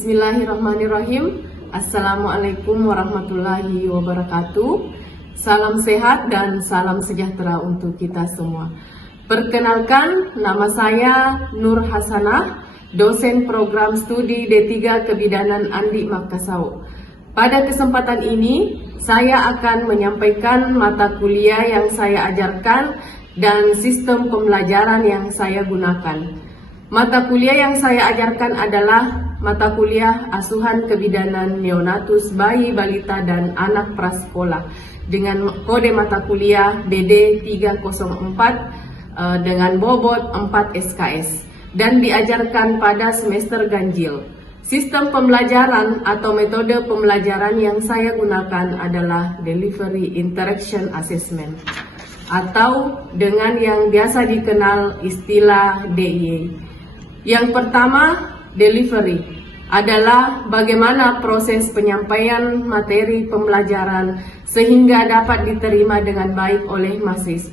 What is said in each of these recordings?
Bismillahirrahmanirrahim. Assalamualaikum warahmatullahi wabarakatuh. Salam sehat dan salam sejahtera untuk kita semua. Perkenalkan, nama saya Nur Hasanah, dosen program studi D3 Kebidanan Andi Makassau. Pada kesempatan ini, saya akan menyampaikan mata kuliah yang saya ajarkan dan sistem pembelajaran yang saya gunakan. Mata kuliah yang saya ajarkan adalah mata kuliah asuhan kebidanan neonatus, bayi, balita, dan anak prasekolah dengan kode mata kuliah BD 304 dengan bobot 4 SKS dan diajarkan pada semester ganjil. Sistem pembelajaran atau metode pembelajaran yang saya gunakan adalah Delivery Interaction Assessment atau dengan yang biasa dikenal istilah DIY. Yang pertama, delivery adalah bagaimana proses penyampaian materi pembelajaran sehingga dapat diterima dengan baik oleh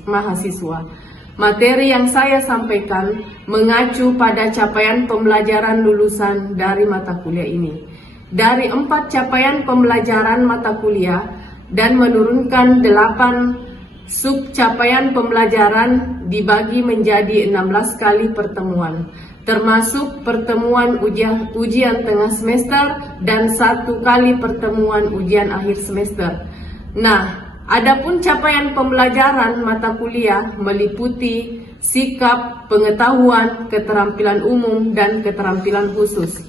mahasiswa. Materi yang saya sampaikan mengacu pada capaian pembelajaran lulusan dari mata kuliah ini. Dari 4 capaian pembelajaran mata kuliah dan menurunkan 8 sub capaian pembelajaran dibagi menjadi 16 kali pertemuan, termasuk pertemuan ujian tengah semester dan 1 kali pertemuan ujian akhir semester. Nah, adapun capaian pembelajaran mata kuliah meliputi sikap, pengetahuan, keterampilan umum, dan keterampilan khusus.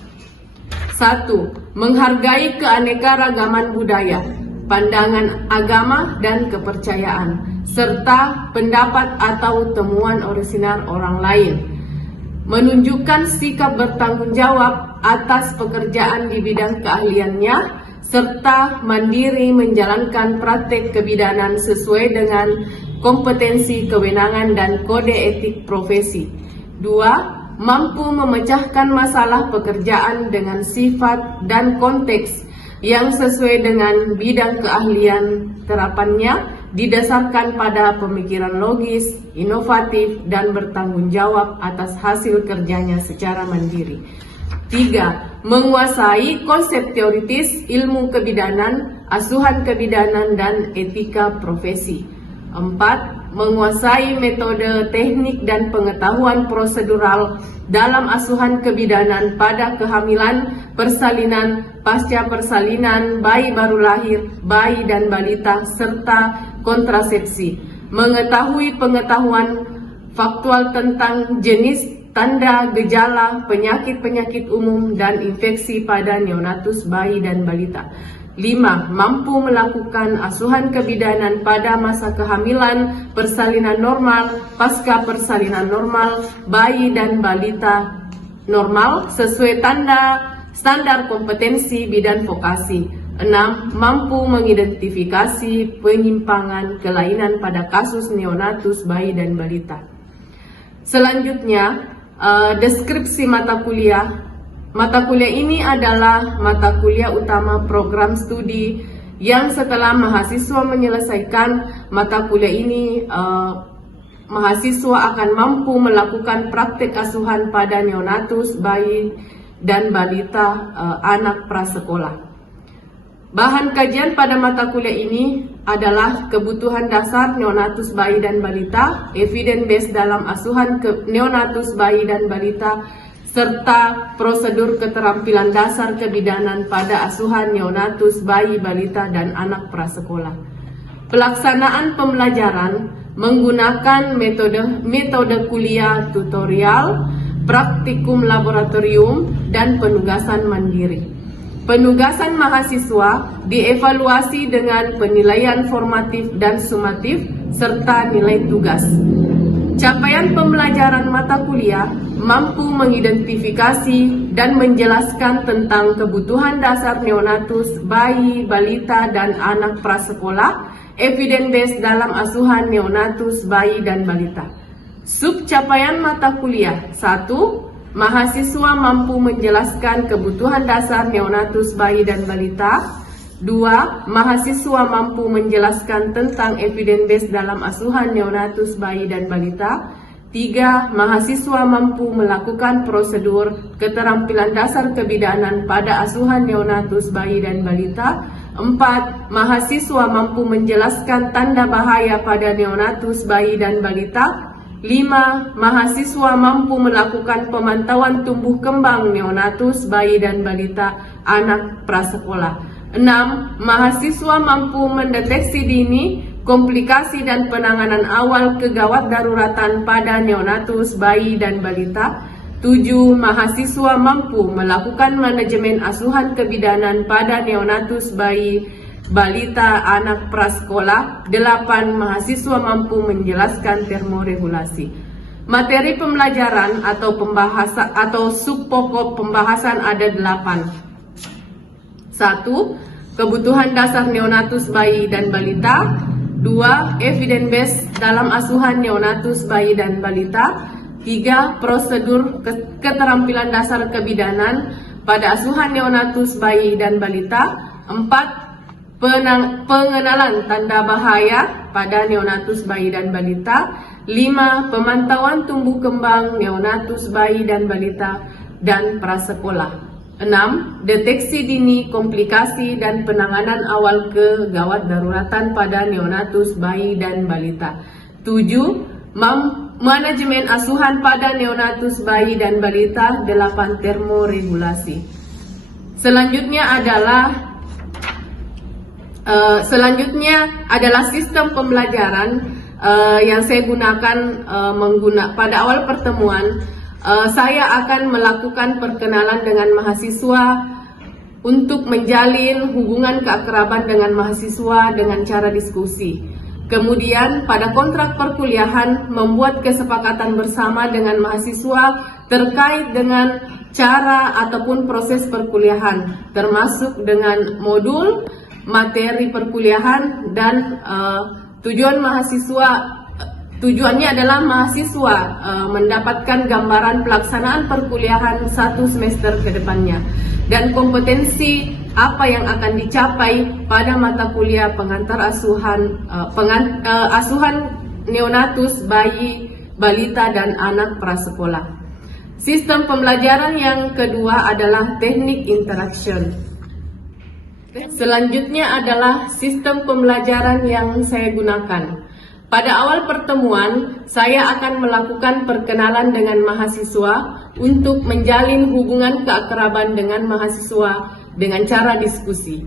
1. Menghargai keanekaragaman budaya, pandangan agama dan kepercayaan, serta pendapat atau temuan orisinal orang lain. Menunjukkan sikap bertanggung jawab atas pekerjaan di bidang keahliannya, serta mandiri menjalankan praktek kebidanan sesuai dengan kompetensi, kewenangan, dan kode etik profesi. 2. Mampu memecahkan masalah pekerjaan dengan sifat dan konteks yang sesuai dengan bidang keahlian terapannya, didasarkan pada pemikiran logis, inovatif, dan bertanggung jawab atas hasil kerjanya secara mandiri. 3. Menguasai konsep teoritis ilmu kebidanan, asuhan kebidanan, dan etika profesi. 4. Menguasai metode, teknik, dan pengetahuan prosedural dalam asuhan kebidanan pada kehamilan, persalinan, pasca persalinan, bayi baru lahir, bayi dan balita, serta kontrasepsi. Mengetahui pengetahuan faktual tentang jenis, tanda, gejala, penyakit-penyakit umum, dan infeksi pada neonatus, bayi dan balita. 5. Mampu melakukan asuhan kebidanan pada masa kehamilan, persalinan normal, pasca persalinan normal, bayi dan balita normal sesuai standar kompetensi bidang vokasi. 6. Mampu mengidentifikasi penyimpangan kelainan pada kasus neonatus, bayi dan balita. Selanjutnya, deskripsi mata kuliah. Mata kuliah ini adalah mata kuliah utama program studi yang setelah mahasiswa menyelesaikan mata kuliah ini, mahasiswa akan mampu melakukan praktek asuhan pada neonatus, bayi dan balita, anak prasekolah. Bahan kajian pada mata kuliah ini adalah kebutuhan dasar neonatus, bayi dan balita, evidence based dalam asuhan neonatus, bayi dan balita, serta prosedur keterampilan dasar kebidanan pada asuhan neonatus, bayi, balita, dan anak prasekolah. Pelaksanaan pembelajaran menggunakan metode kuliah tutorial, praktikum laboratorium, dan penugasan mandiri. Penugasan mahasiswa dievaluasi dengan penilaian formatif dan sumatif serta nilai tugas. Capaian pembelajaran mata kuliah mampu mengidentifikasi dan menjelaskan tentang kebutuhan dasar neonatus, bayi, balita, dan anak prasekolah, evidence based dalam asuhan neonatus, bayi, dan balita. Sub capaian mata kuliah. 1. Mahasiswa mampu menjelaskan kebutuhan dasar neonatus, bayi, dan balita. 2. Mahasiswa mampu menjelaskan tentang evidence based dalam asuhan neonatus, bayi, dan balita. 3. Mahasiswa mampu melakukan prosedur keterampilan dasar kebidanan pada asuhan neonatus bayi dan balita. 4. Mahasiswa mampu menjelaskan tanda bahaya pada neonatus bayi dan balita. 5. Mahasiswa mampu melakukan pemantauan tumbuh kembang neonatus bayi dan balita anak prasekolah. 6. Mahasiswa mampu mendeteksi dini komplikasi dan penanganan awal kegawat daruratan pada neonatus bayi dan balita. 7. Mahasiswa mampu melakukan manajemen asuhan kebidanan pada neonatus bayi balita anak prasekolah. 8. Mahasiswa mampu menjelaskan termoregulasi. Materi pembelajaran atau pembahasan atau subpokok pembahasan ada 8. 1. Kebutuhan dasar neonatus bayi dan balita. 2. Evidence base dalam asuhan neonatus bayi dan balita. 3. Prosedur keterampilan dasar kebidanan pada asuhan neonatus bayi dan balita. 4. Pengenalan tanda bahaya pada neonatus bayi dan balita. 5. Pemantauan tumbuh kembang neonatus bayi dan balita dan prasekolah. 6. Deteksi dini komplikasi dan penanganan awal kegawat daruratan pada neonatus bayi dan balita. 7. Manajemen asuhan pada neonatus bayi dan balita. 8. Termoregulasi. Selanjutnya adalah sistem pembelajaran yang saya gunakan pada awal pertemuan. Saya akan melakukan perkenalan dengan mahasiswa untuk menjalin hubungan keakraban dengan mahasiswa dengan cara diskusi. Kemudian pada kontrak perkuliahan membuat kesepakatan bersama dengan mahasiswa terkait dengan cara ataupun proses perkuliahan, termasuk dengan modul, materi perkuliahan, dan tujuannya adalah mahasiswa mendapatkan gambaran pelaksanaan perkuliahan 1 semester ke depannya dan kompetensi apa yang akan dicapai pada mata kuliah pengantar asuhan neonatus bayi, balita dan anak prasekolah. Sistem pembelajaran yang kedua adalah teknik interaction. Selanjutnya adalah sistem pembelajaran yang saya gunakan. Pada awal pertemuan, saya akan melakukan perkenalan dengan mahasiswa untuk menjalin hubungan keakraban dengan mahasiswa dengan cara diskusi.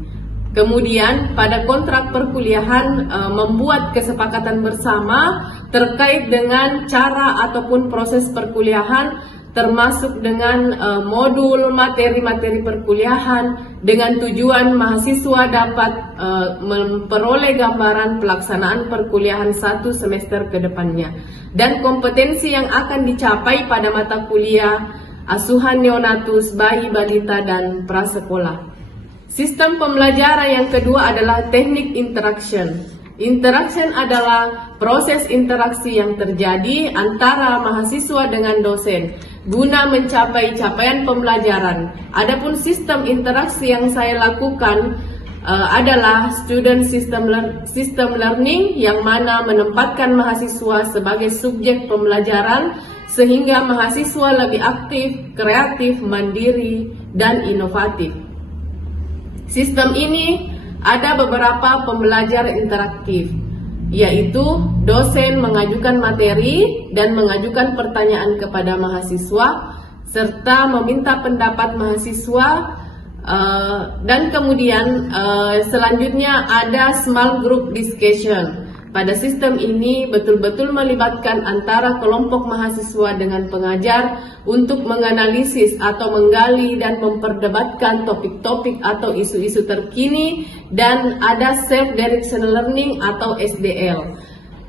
Kemudian, pada kontrak perkuliahan membuat kesepakatan bersama terkait dengan cara ataupun proses perkuliahan, termasuk dengan modul materi-materi perkuliahan dengan tujuan mahasiswa dapat memperoleh gambaran pelaksanaan perkuliahan 1 semester ke depannya dan kompetensi yang akan dicapai pada mata kuliah asuhan neonatus bayi, balita dan prasekolah. Sistem pembelajaran yang kedua adalah teknik interaction. Interaction adalah proses interaksi yang terjadi antara mahasiswa dengan dosen guna mencapai capaian pembelajaran. Adapun sistem interaksi yang saya lakukan adalah student system learning, yang mana menempatkan mahasiswa sebagai subjek pembelajaran sehingga mahasiswa lebih aktif, kreatif, mandiri, dan inovatif. Sistem ini ada beberapa pembelajar interaktif, yaitu dosen mengajukan materi dan mengajukan pertanyaan kepada mahasiswa serta meminta pendapat mahasiswa, dan kemudian selanjutnya ada small group discussion. Pada sistem ini betul-betul melibatkan antara kelompok mahasiswa dengan pengajar untuk menganalisis atau menggali dan memperdebatkan topik-topik atau isu-isu terkini, dan ada self-directional learning atau SDL,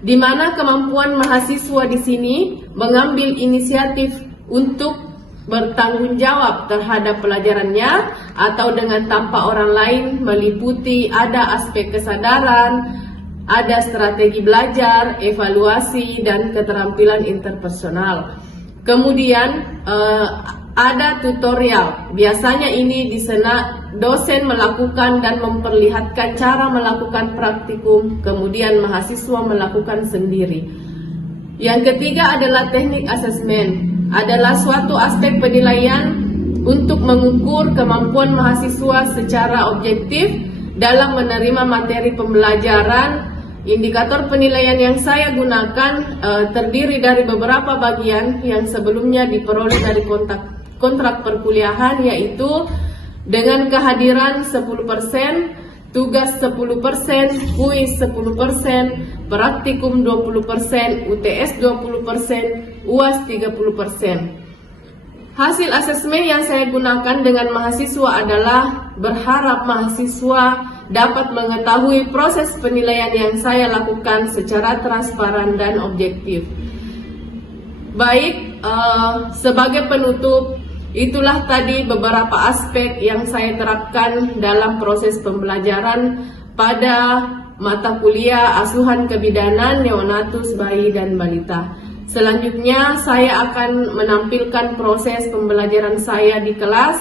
di mana kemampuan mahasiswa di sini mengambil inisiatif untuk bertanggung jawab terhadap pelajarannya atau dengan tanpa orang lain, meliputi ada aspek kesadaran, ada strategi belajar, evaluasi, dan keterampilan interpersonal. Kemudian ada tutorial. Biasanya ini di sana dosen melakukan dan memperlihatkan cara melakukan praktikum, kemudian mahasiswa melakukan sendiri. Yang ketiga adalah teknik asesmen, adalah suatu aspek penilaian untuk mengukur kemampuan mahasiswa secara objektif dalam menerima materi pembelajaran. Indikator penilaian yang saya gunakan terdiri dari beberapa bagian yang sebelumnya diperoleh dari kontrak perkuliahan, yaitu dengan kehadiran 10%, tugas 10%, kuis 10%, praktikum 20%, UTS 20%, UAS 30%. Hasil asesmen yang saya gunakan dengan mahasiswa adalah berharap mahasiswa dapat mengetahui proses penilaian yang saya lakukan secara transparan dan objektif. Baik, sebagai penutup, itulah tadi beberapa aspek yang saya terapkan dalam proses pembelajaran pada mata kuliah asuhan kebidanan neonatus, bayi dan balita. Selanjutnya saya akan menampilkan proses pembelajaran saya di kelas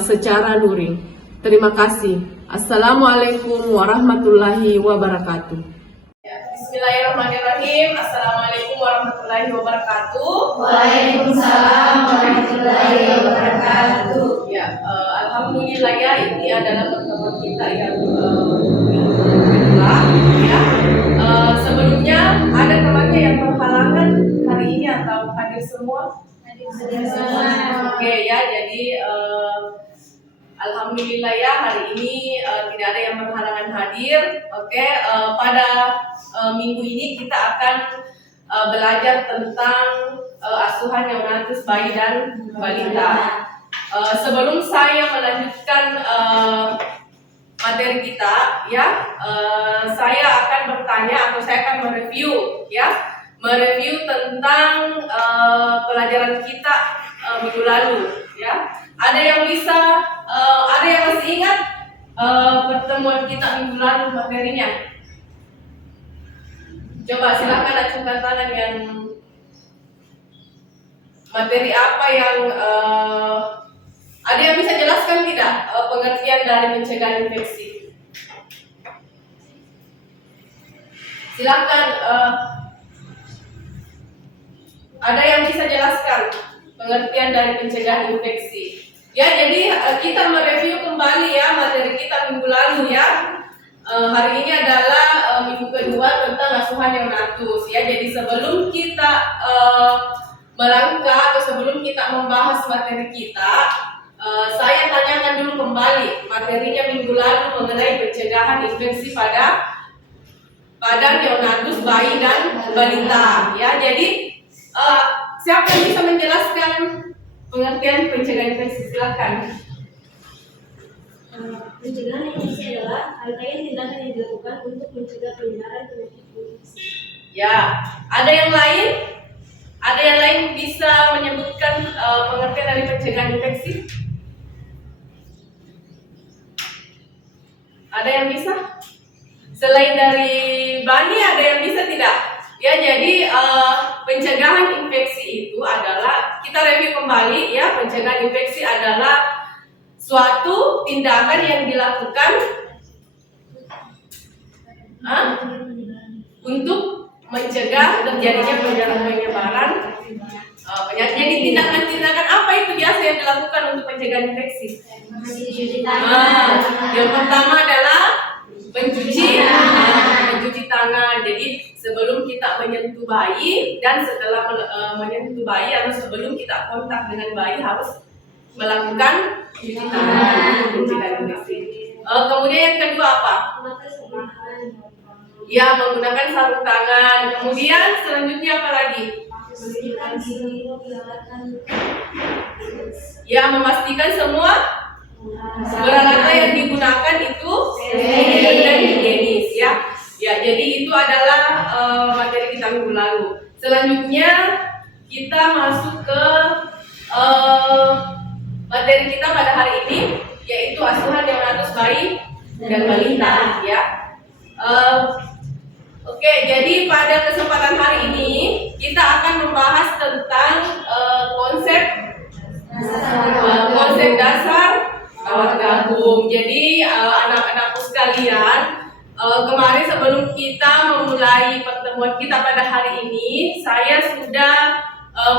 secara luring. Terima kasih. Assalamualaikum warahmatullahi wabarakatuh. Bismillahirrahmanirrahim. Assalamualaikum warahmatullahi wabarakatuh. Waalaikumsalam warahmatullahi wabarakatuh. Ya, alhamdulillah ya, ini adalah pertemuan kita yang kedua. Ya, sebelumnya ada temannya yang berhalangan hari ini atau hadir semua? Hadir semua. Oke ya, jadi alhamdulillah ya, hari ini tidak ada yang berhalangan hadir. Oke, pada minggu ini kita akan belajar tentang asuhan neonatus, bayi dan balita. Sebelum saya melanjutkan materi kita, ya, saya akan bertanya atau saya akan mereview, ya, mereview tentang pelajaran kita minggu lalu, ya. Ada yang masih ingat pertemuan kita minggu lalu materinya? Coba silakan acungkan tangan yang materi apa yang ada yang bisa jelaskan tidak pengertian dari pencegahan infeksi? Silakan, ada yang bisa jelaskan pengertian dari pencegahan infeksi? Ya, jadi kita mereview kembali ya materi kita minggu lalu ya. Hari ini adalah minggu kedua tentang asuhan neonatus ya. Jadi sebelum kita melangkah atau sebelum kita membahas materi kita, saya tanyakan dulu kembali materinya minggu lalu mengenai pencegahan infeksi pada neonatus, bayi dan balita ya. Jadi siapa yang bisa menjelaskan pengertian pencegahan infeksi? Silakan. Pencegahan infeksi adalah rangkaian tindakan yang dilakukan untuk mencegah penyebaran penyakit infeksi. Ya, ada yang lain? Ada yang lain bisa menyebutkan pengertian dari pencegahan infeksi? Ada yang bisa? Selain dari Bani, ada yang bisa tidak? Ya, jadi pencegahan infeksi itu adalah, kita review kembali ya, pencegahan infeksi adalah suatu tindakan yang dilakukan untuk mencegah terjadinya penyebaran penyakit. Jadi tindakan-tindakan apa itu biasa yang dilakukan untuk pencegahan infeksi? Yang pertama adalah mencuci tangan. Jadi sebelum kita menyentuh bayi dan setelah menyentuh bayi atau sebelum kita kontak dengan bayi harus melakukan cuci tangan untuk pencegahan infeksi. Kemudian yang kedua apa? Ya, menggunakan sarung tangan. Kemudian selanjutnya apa lagi? Ya, memastikan semua peralatan yang digunakan itu steril dan higienis ya. Ya, jadi itu adalah materi kita minggu lalu. Selanjutnya kita masuk ke materi kita pada hari ini, yaitu asuhan neonatus, bayi dan balita ya. Oke, jadi pada kesempatan hari ini kita akan membahas tentang konsep dasar rawat gabung. Jadi anak-anakku sekalian, kemarin sebelum kita memulai pertemuan kita pada hari ini, saya sudah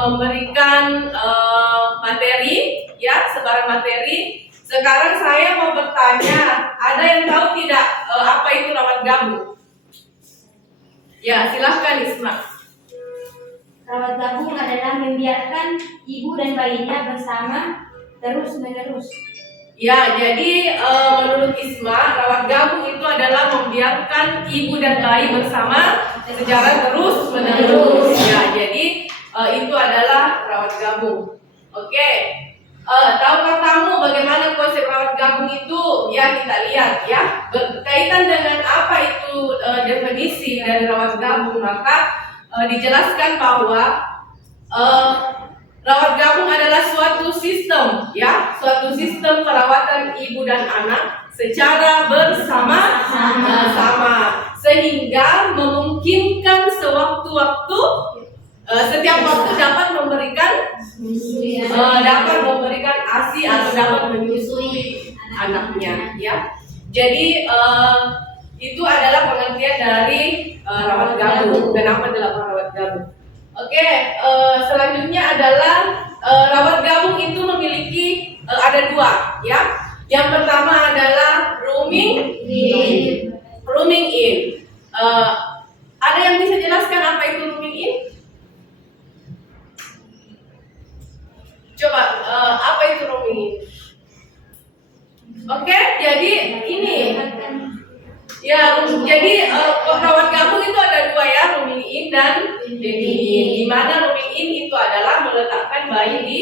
memberikan materi, ya, sebaran materi. Sekarang saya mau bertanya, ada yang tahu tidak apa itu rawat gabung? Ya, silahkan Isma. Rawat gabung adalah membiarkan ibu dan bayinya bersama terus-menerus. Ya, jadi menurut Isma, rawat gabung itu adalah membiarkan ibu dan bayi bersama secara terus-menerus. Ya, jadi itu adalah rawat gabung. Oke. Tahukah kamu bagaimana konsep rawat gabung itu? Ya, kita lihat ya. Berkaitan dengan apa itu definisi dari rawat gabung, maka dijelaskan bahwa rawat gabung adalah suatu sistem, ya, suatu sistem perawatan ibu dan anak secara bersama-sama, sehingga memungkinkan sewaktu-waktu setiap waktu dapat memberikan ASI atau dapat menyusui anaknya, ya. Jadi itu adalah pengertian dari rawat gabung. Kenapa dilakukan rawat gabung? Oke, selanjutnya adalah rawat gabung itu memiliki ada dua, ya. Yang pertama adalah rooming in. Ada yang bisa jelaskan apa itu rooming in? Coba, apa itu rooming in? Oke, jadi ini. Ya, jadi rawat gabung itu ada dua, ya, rooming in dan baby in. Di mana rooming in itu adalah meletakkan bayi di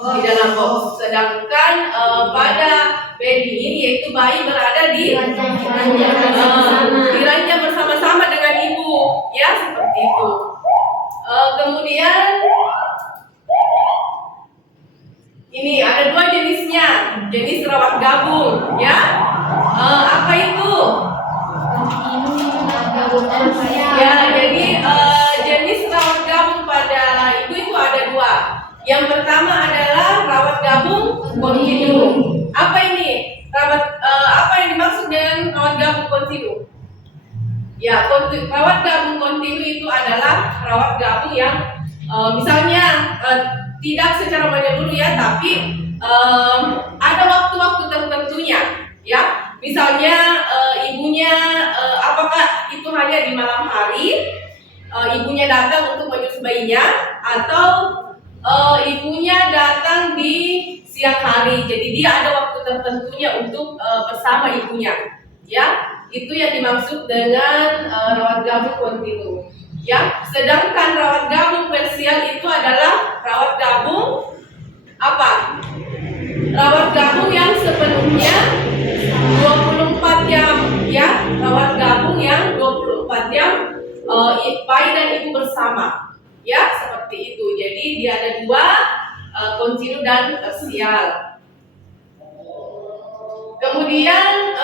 dalam box, sedangkan pada baby in yaitu bayi berada di ranjang bersama-sama dengan ibu, ya, seperti itu. Kemudian ini ada dua jenisnya, jenis rawat gabung, ya. Apa itu? Ya, jadi jenis rawat gabung pada ibu itu ada dua. Yang pertama adalah rawat gabung kontinu. Apa ini? Apa yang dimaksud dengan rawat gabung kontinu? Ya, rawat gabung kontinu itu adalah rawat gabung yang misalnya tidak secara menyeluruh, ya, tapi ada waktu-waktu tertentunya, ya. Misalnya ibunya apakah itu hanya di malam hari ibunya datang untuk menyusui bayinya, atau ibunya datang di siang hari. Jadi dia ada waktu tertentunya untuk bersama ibunya, ya. Itu yang dimaksud dengan rawat gabung kontinu, ya. Sedangkan rawat gabung parsial itu adalah rawat gabung apa? Rawat gabung yang sepenuhnya 24 jam, ya. Rawat gabung yang 24 jam bayi dan ibu bersama, ya, seperti itu. Jadi dia ada dua, kontinu dan parsial. Kemudian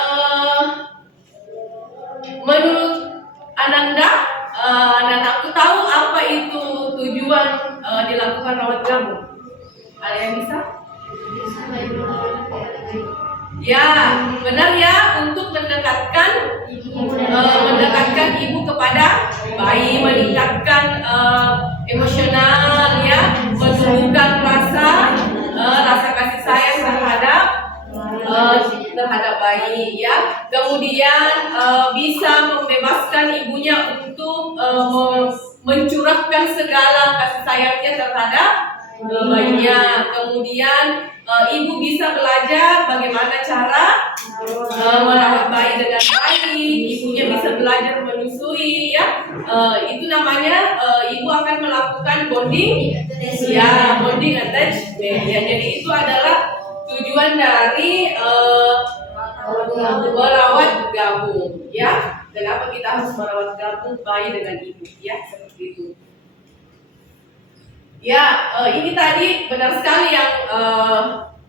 menurut Ananda, aku tahu apa itu tujuan dilakukan rawat gabung. Ada yang bisa? Ya, benar, ya, untuk mendekatkan ibu kepada bayi, meningkatkan emosional, ya, menumbuhkan rasa kasih sayang terhadap bayi, ya. Kemudian bisa membebaskan ibunya untuk mencurahkan segala kasih sayangnya terhadap bayinya. Kemudian ibu bisa belajar bagaimana cara merawat bayi dengan baik. Ibunya bisa belajar menyusui, ya. Itu namanya ibu akan melakukan bonding, ya, bonding attachment, ya. Jadi itu adalah tujuan dari merawat gabung, ya. Kenapa kita harus merawat gabung bayi dengan ibu, ya, seperti itu. Ya, ini tadi benar sekali yang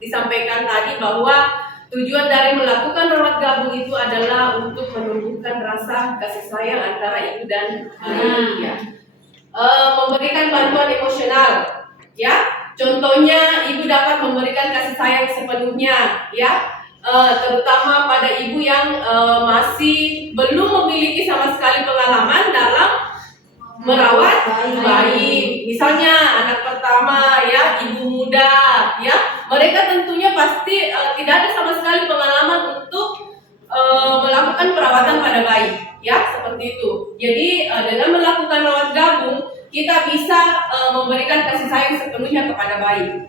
disampaikan tadi, bahwa tujuan dari melakukan rawat gabung itu adalah untuk menumbuhkan rasa kasih sayang antara ibu dan bayi, ya. Memberikan bantuan emosional, ya. Contohnya, ibu dapat memberikan kasih sayang sepenuhnya, ya. Terutama pada ibu yang masih belum memiliki sama sekali pengalaman dalam merawat bayi. Misalnya anak pertama ya, ibu muda ya, mereka tentunya pasti tidak ada sama sekali pengalaman untuk melakukan perawatan pada bayi ya, seperti itu. Jadi dengan melakukan rawat gabung kita bisa memberikan kasih sayang sepenuhnya kepada bayi.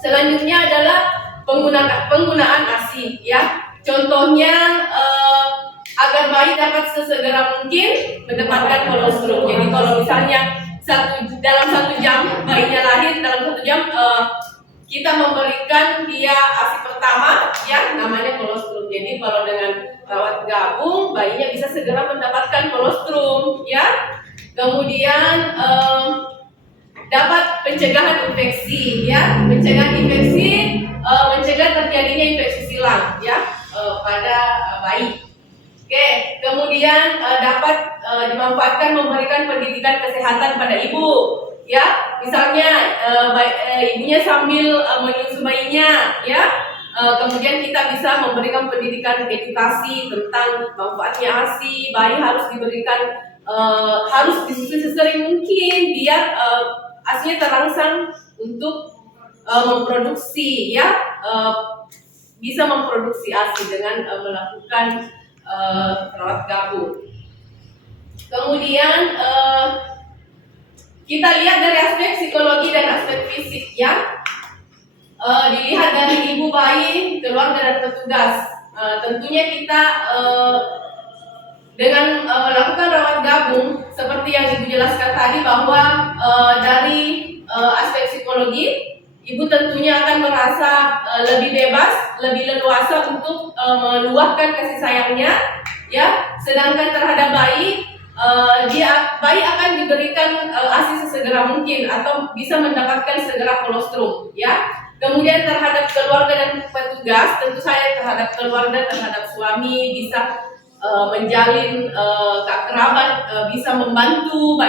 Selanjutnya adalah penggunaan ASI ya. Contohnya agar bayi dapat sesegera mungkin mendapatkan kolostrum. Jadi kalau misalnya dalam 1 jam bayinya lahir, dalam 1 jam kita memberikan dia ASI pertama ya, namanya kolostrum. Jadi kalau dengan rawat gabung bayinya bisa segera mendapatkan kolostrum ya. Kemudian dapat pencegahan infeksi ya, mencegah terjadinya infeksi silang ya pada bayi. Oke, kemudian dapat dimanfaatkan memberikan pendidikan kesehatan pada ibu ya, misalnya ibunya sambil menyusu bayinya ya. Kemudian kita bisa memberikan pendidikan edukasi tentang manfaatnya ASI. Bayi harus diberikan harus disusui sesering mungkin biar ASInya terangsang untuk memproduksi ya, bisa memproduksi ASI dengan melakukan rawat gabung. Kemudian kita lihat dari aspek psikologi dan aspek fisik ya. Dilihat dari ibu bayi, keluarga dan petugas. Tentunya kita dengan melakukan rawat gabung seperti yang ibu jelaskan tadi, bahwa dari aspek psikologi ibu tentunya akan merasa lebih bebas, lebih leluasa untuk meluahkan kasih sayangnya ya. Sedangkan terhadap bayi, bayi akan diberikan ASI sesegera mungkin atau bisa mendapatkan segera kolostrum ya. Kemudian terhadap keluarga dan petugas, tentu saja terhadap keluarga, terhadap suami bisa menjalin kerabat, bisa membantu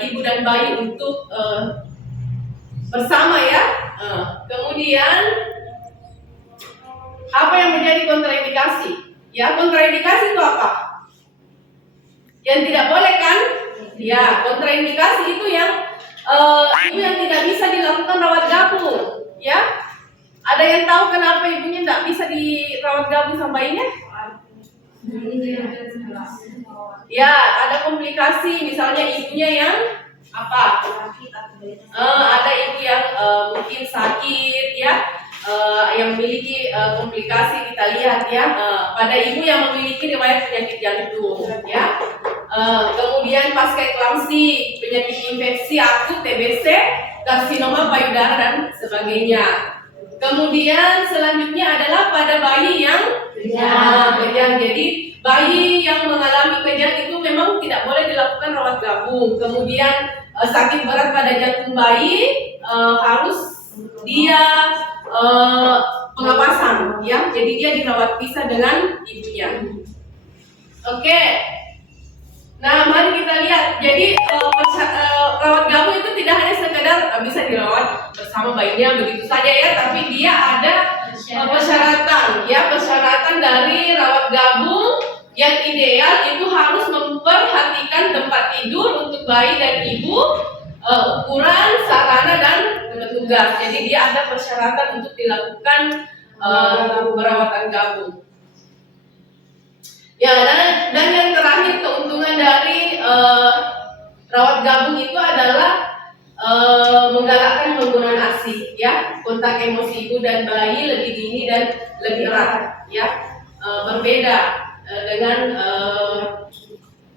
ibu dan bayi untuk bersama ya. Kemudian apa yang menjadi kontraindikasi? Ya, kontraindikasi itu apa? Yang tidak boleh kan? Ya, kontraindikasi itu yang tidak bisa dilakukan rawat gabung. Ya, ada yang tahu kenapa ibunya tidak bisa dirawat gabung sama bayinya? Ya, ada komplikasi, misalnya ibunya yang apa? Ada ibu yang mungkin sakit ya, yang memiliki komplikasi. Kita lihat ya, pada ibu yang memiliki riwayat penyakit jantung ya. Kemudian pasca-eklamsi, penyakit infeksi akut TBC, karsinoma payudara dan sebagainya. Kemudian selanjutnya adalah pada bayi yang kejang. Jadi bayi yang mengalami kejang itu memang tidak boleh dilakukan rawat gabung. Kemudian sakit berat pada jantung bayi harus dia pengawasan ya. Jadi dia dirawat pisah dengan ibunya. Oke. Nah, mari kita lihat. Jadi rawat gabung itu tidak hanya sekedar bisa dirawat bersama bayinya begitu saja ya, tapi dia ada persyaratan ya. Persyaratan dari rawat gabung yang ideal itu harus memperhatikan tempat tidur untuk bayi dan ibu, ukuran, sarana dan petugas. Jadi dia ada persyaratan untuk dilakukan perawatan gabung. Ya, dan yang terakhir, keuntungan dari rawat gabung itu adalah menggalakkan penggunaan ASI ya. Kontak emosi ibu dan bayi lebih dini dan lebih erat ya. Berbeda dengan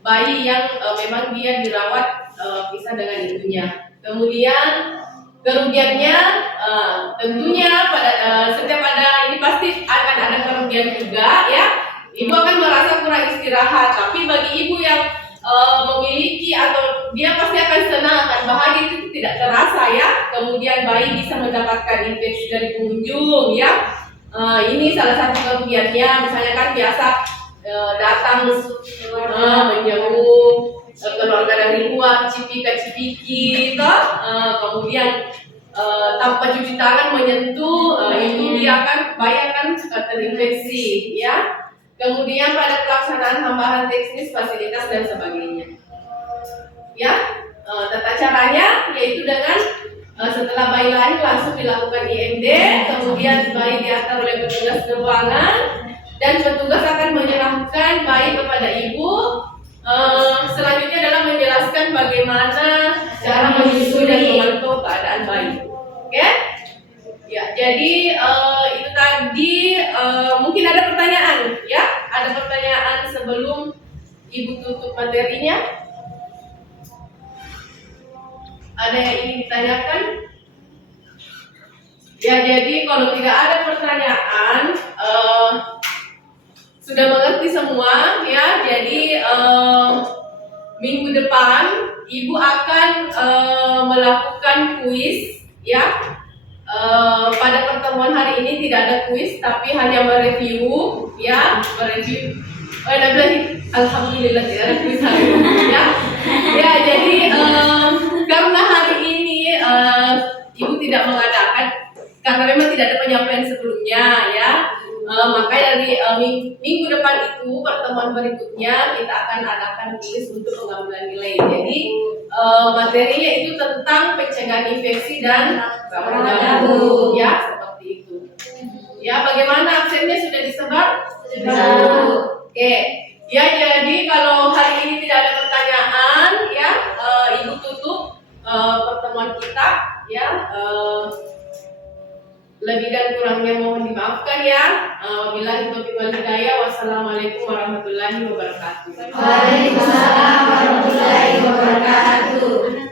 bayi yang memang dia dirawat pisah dengan ibunya. Kemudian kerugiannya tentunya pada setiap ada ini pasti akan ada kerugian juga ya. Ibu akan merasa kurang istirahat, tapi bagi ibu yang memiliki atau dia pasti akan senang, akan bahagia, itu tidak terasa ya. Kemudian bayi bisa mendapatkan infeksi dari pengunjung ya. Ini salah satu kerugiannya. Misalnya kan biasa datang menjenguk keluarga dari luar, cipika-cipiki, kemudian tanpa cuci tangan menyentuh, itu dia bayi akan terinfeksi ya. Kemudian pada pelaksanaan tambahan teknis, fasilitas dan sebagainya. ya. Tata caranya yaitu dengan setelah bayi lahir langsung dilakukan IMD, kemudian bayi diantar oleh petugas gerbang dan petugas akan menyerahkan bayi kepada ibu. Selanjutnya adalah menjelaskan bagaimana cara menyusui dan memantau keadaan bayi. Oke? Ya, jadi itu tadi mungkin ada pertanyaan, ya? Ada pertanyaan sebelum ibu tutup materinya? Ada yang ingin ditanyakan? Ya, jadi kalau tidak ada pertanyaan, sudah mengerti semua, ya. Jadi minggu depan ibu akan melakukan kuis, ya. Pada pertemuan hari ini tidak ada kuis, tapi hanya mereview, ya, mereview. Alhamdulillah tidak ada kuis hari ini, ya. Ya, jadi karena hari ini ibu tidak mengadakan, karena memang tidak ada penyampaian sebelumnya, ya. Makanya dari minggu depan itu pertemuan berikutnya kita akan adakan kuis untuk pengambilan nilai. Jadi materinya itu tentang pencegahan infeksi dan jamur, ya, seperti itu. Ya, bagaimana absennya sudah disebar? Sudah. Oke. Ya, jadi kalau hari ini tidak ada pertanyaan, ya, ibu tutup pertemuan kita, ya. Lebih dan kurangnya mohon dimaafkan, ya. Billahi taufiq wal hidayah. Wassalamualaikum warahmatullahi wabarakatuh. Waalaikumsalam warahmatullahi wabarakatuh.